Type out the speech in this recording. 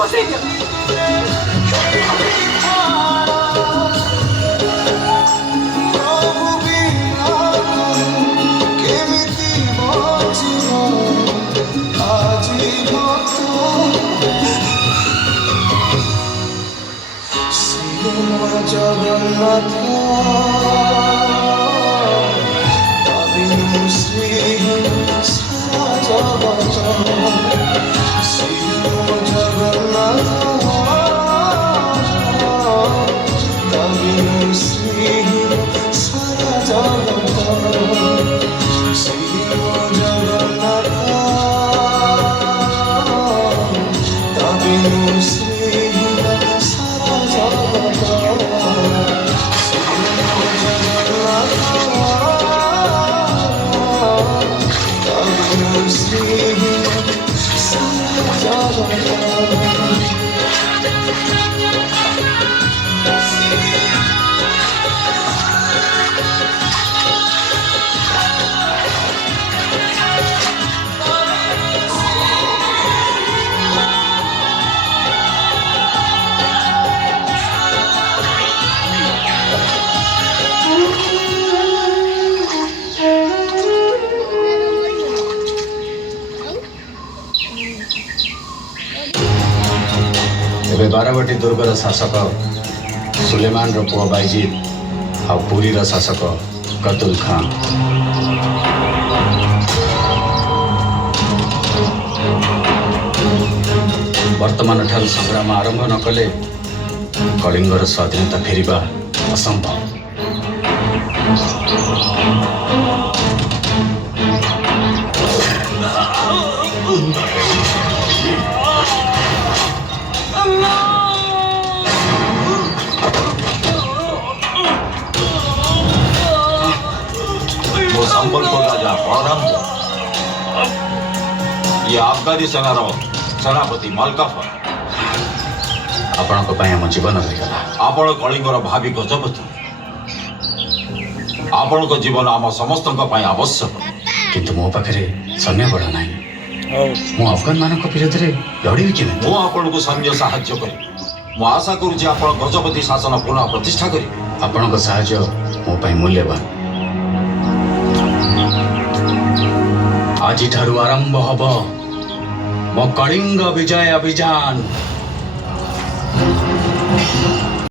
बसई दियो जगन्नाथ तबिनु श्री सारा जगत श्री जगन्नाथ तबिनु श्री सारा जगत श्री जगन्नाथ तबिनु श्री सारा जगत ଏବେ ବାରବାଟୀ ଦୁର୍ଗର ଶାସକ ସୁଲେମାନର ପୁଅ ବାଇଜିଦ୍ ଆଉ ପୁରୀର ଶାସକ କତୁଲ ଖାଁ ବର୍ତ୍ତମାନ ଠାରୁ ସଂଗ୍ରାମ ଆରମ୍ଭ ନ କଲେ କଳିଙ୍ଗର ସ୍ୱାଧୀନତା ଫେରିବା ଅସମ୍ଭବ। संबलपुर राजा बलराम ये आफगानी सेनार सेनापति मलकाफर ଆପଣଙ୍କ ପାଇଁ ଆମ ଜୀବନ ରହିଗଲା। आपण कलिंगर भावी गजपति आपण जीवन आम समस्त आवश्यक କିନ୍ତୁ ମୋ ପାଖରେ ସୈନ୍ୟ ବଳ ନାହିଁ। ମୁଁ ଆଫଗାନମାନଙ୍କ ବିରୋଧରେ ଲଢ଼ିବି କେମିତି? ମୁଁ ଆପଣଙ୍କୁ ସୈନ୍ୟ ସାହାଯ୍ୟ କରିବି। ମୁଁ ଆଶା କରୁଛି ଆପଣ ଗଜପତି ଶାସନ ପୁନଃ ପ୍ରତିଷ୍ଠା କରିବେ। ଆପଣଙ୍କ ସାହାଯ୍ୟ ମୋ ପାଇଁ ମୂଲ୍ୟବାନ। ଆଜିଠାରୁ ଆରମ୍ଭ ହେବ ମୋ କଳିଙ୍ଗ ବିଜୟ ଅଭିଯାନ।